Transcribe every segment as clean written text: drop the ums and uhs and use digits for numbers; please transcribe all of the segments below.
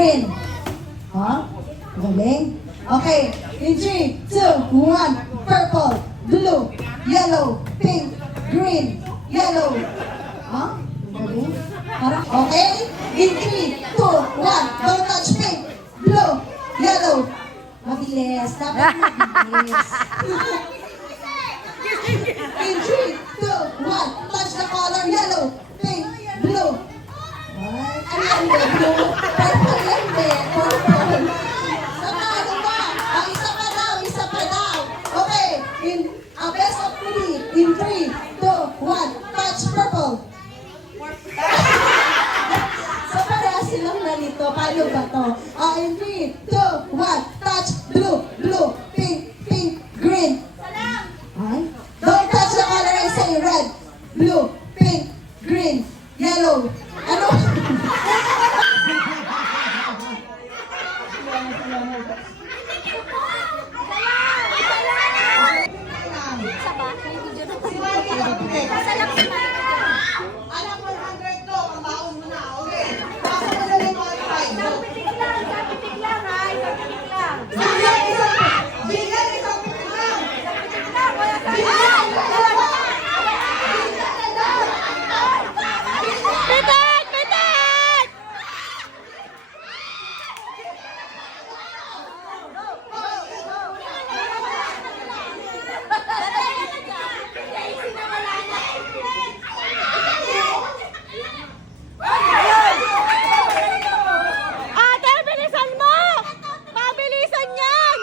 green. Ha? Galing. Okay. In 3, 2, 1. Purple, blue, yellow, pink, green, yellow. Ha? Galing. Okay. In 3, 2, 1. Don't touch pink, blue, yellow. Mabilis. Dapat mabilis. In 3, 2, 1. Touch the color yellow, pink, blue. Ay, ano yan, blue? Purple yan, purple. Saka, ano ba? Isa pa daw. Okay, in a best of 3. In 3, 2, 1. Touch purple. So, parehas silang nalito. Paano ba to? In 3, 2, 1. Touch blue, blue, pink, pink, green. Ay? Don't touch the color I say red, blue, pink, green, yellow. Ano? Alam 100 to, ang baon mo na, okay? Baka mo na yung 100. Pitik lang, pitik lang, ha? Pitik lang. Bigyan isang pitik lang. Pitik lang, wala sa Bigyan Pitik! Pitik! Ate, bilisan mo! Pabilisan yan!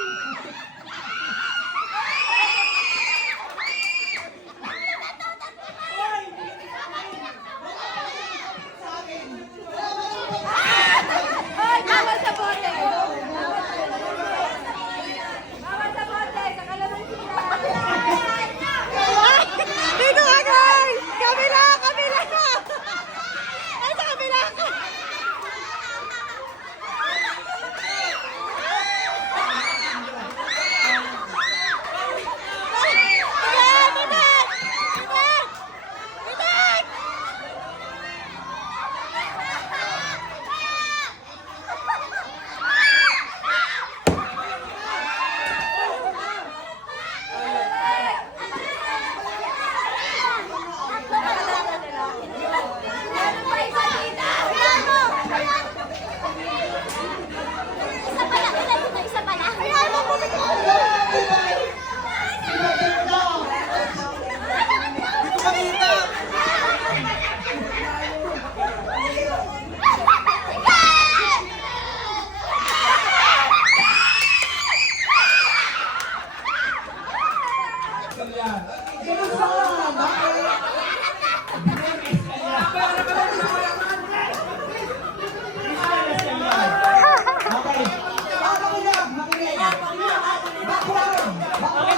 Ay, bawal sa bote! Bawal sa bote! Sa kalamansi dito ka, guys! Kabila! Kabila! Ay, sa kabila ka!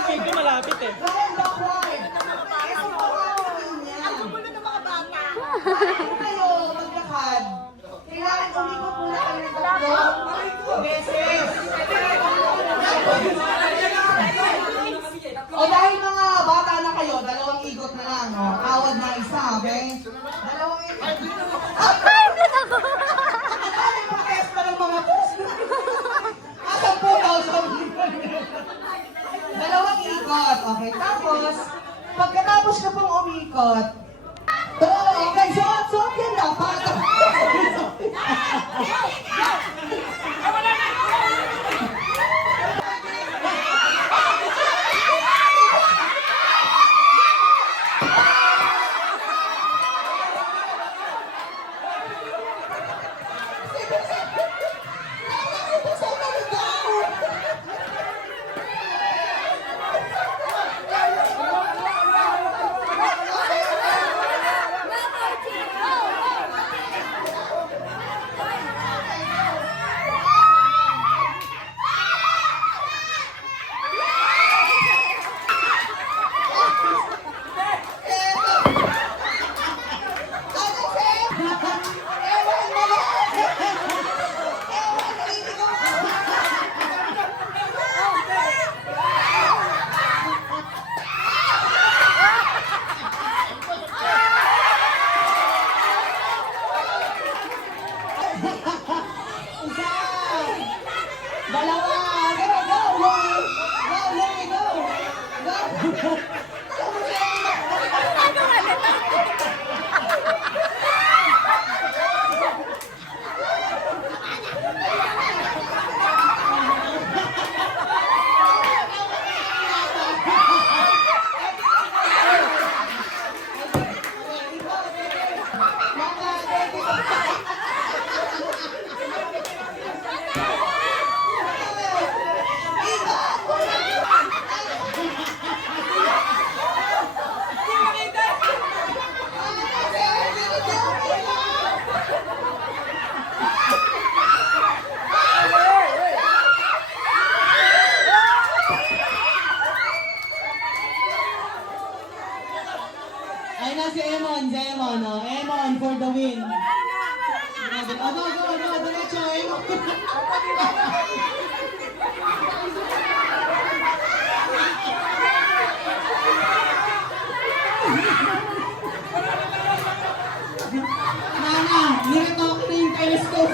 Medyo malapit eh. Kung kayo maglakad, kailangan umikot muna kami ng tatlo beses. O dahil mga bata na kayo, dalawang ikot na lang. O, tawad na isa, okay? Dalawang ikot. Ang pa-test pa ng mga post. Asang po daw sa dalawang ikot. Okay, tapos, pagkatapos na pong umikot, okay, suot yan na. Ay na si Emon, oh. Emon for the win. Go, diretso, Emon. Nana, niratok na yung telescope.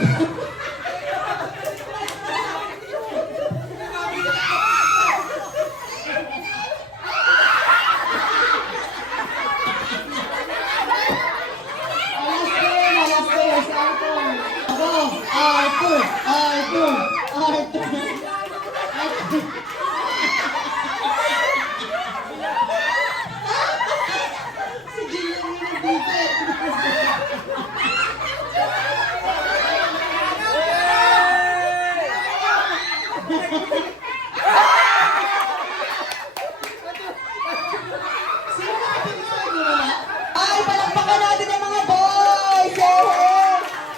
Ay, palakpakan natin ang mga boys! Eh!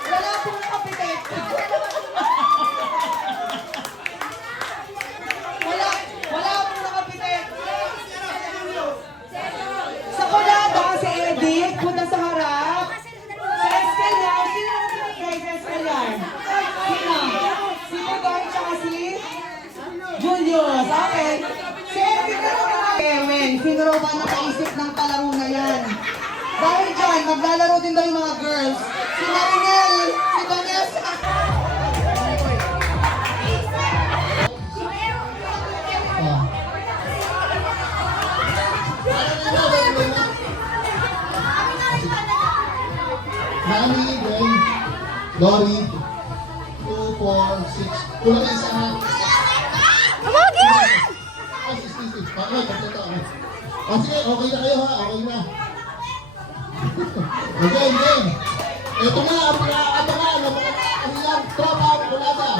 Wala pong nakapitik. Wala pong nakapitik. Sa kulada, si Edith, punta sa harap. Sa Escalar, sino nakapitik guys sa Escalar? Sino? Si Pagay, tsaka si Julius. Okay. Si Edith na naman. Ewen, sino raw ba nakaisip ng palaro na yan? Dahil dyan, maglalaro din daw yung mga girls. Si Marinel, si Vanessa. Nani, Gwen, Lori, 2, 4, 6. Kulang na isa ha. Tumagin! Oh, 66. Okay, kompleto ako. Oh, sige, okay na kayo ha. Okay na. Okay, game. Ito nga, ang pinakatamaan ng mga kanilang tropa ang kulada.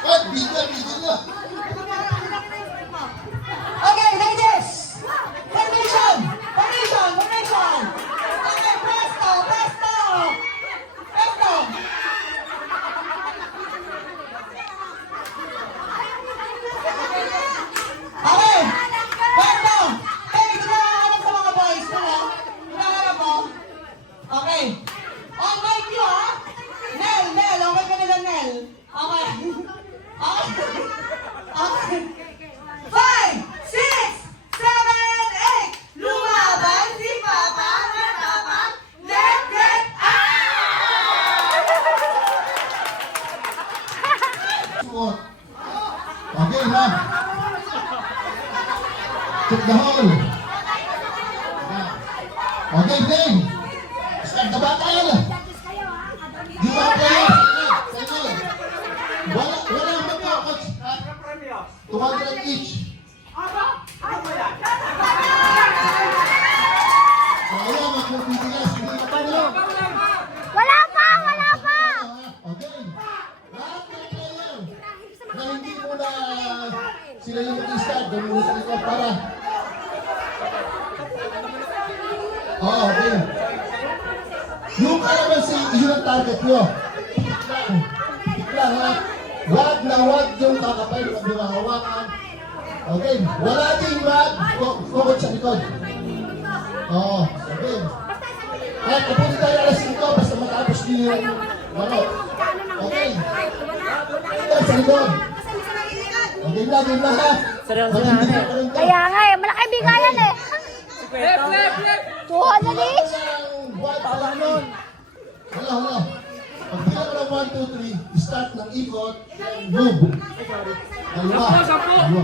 Ay, bigyan na. Okay, ladies! Formation! Okay, presto! Okay! Presto! Hey, ito na hinahanap sa mga boys. Hinahanap mo? Okay. On mic nyo, ha? Nel, okay ka nila, Nel. Okay. Okay. 5, 6, 7, 8. Lumaban si Papa Matapan. Let's get out! Suot. Okay na. Took the hole. Okay, game. Start the battle. Di ba player? Sa inyo. Wala magkakot. 200 each. So, ayan, magpapitigas. Hindi ka pa nyo. Wala pa! Okay. Lahat ng player na hindi mo na sila yung mag-start, gawin sa likod para. Okay. Yung kalamansi, yun ang target nyo. Pikit lang ha. Wag yung kakapay ng hawakan. Okay. Wala din mag-focus sa likod. Oo. Okay. At kapunti tayo alas 5 basta matapos nyo yung laro. Okay. Sa likod. Okay na ha. Kaya nga eh, malaki bigayan eh. 200 each? Hala. Pag bilang ko ng 1, 2, 3, start ng ikot, move. Dalawa. Sampu. Dalawa.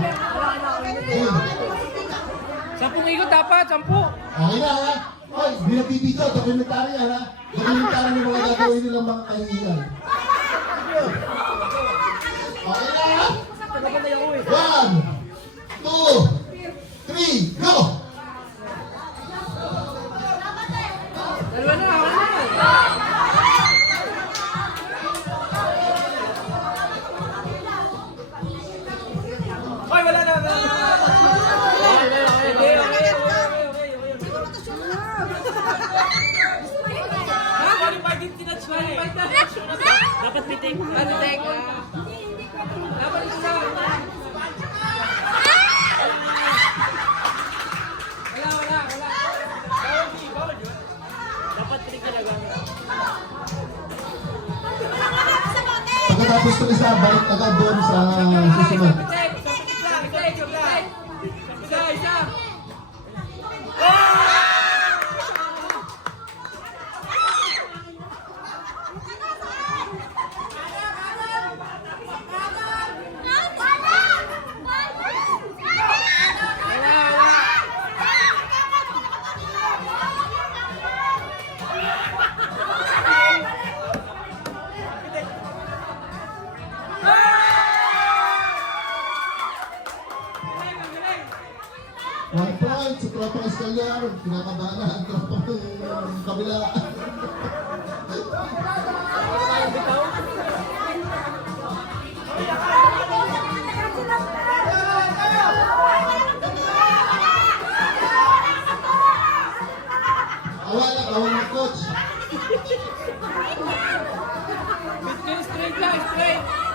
Okay. 10 ikot dapat, 10. Okay na ha? Oy, binabibidyo, dokumentaryo ha? Dokumentaryo ng mga gagawin nilang mga kahihiyan. Okay na ha? 1, 2, 3, go! Dalawa na, wala na. Hoy, wala na. Dapat pitik. Pitik. Dapat isa. Wala. Bawal yun. Dapat pitik talaga. Pagkatapos ko isa, balik agad doon sa susunod. Pitik. Isa. One point sa tropang Escalyar. Kinakabahan ang tropang kabila. Awal ng coach. Straight lang, straight.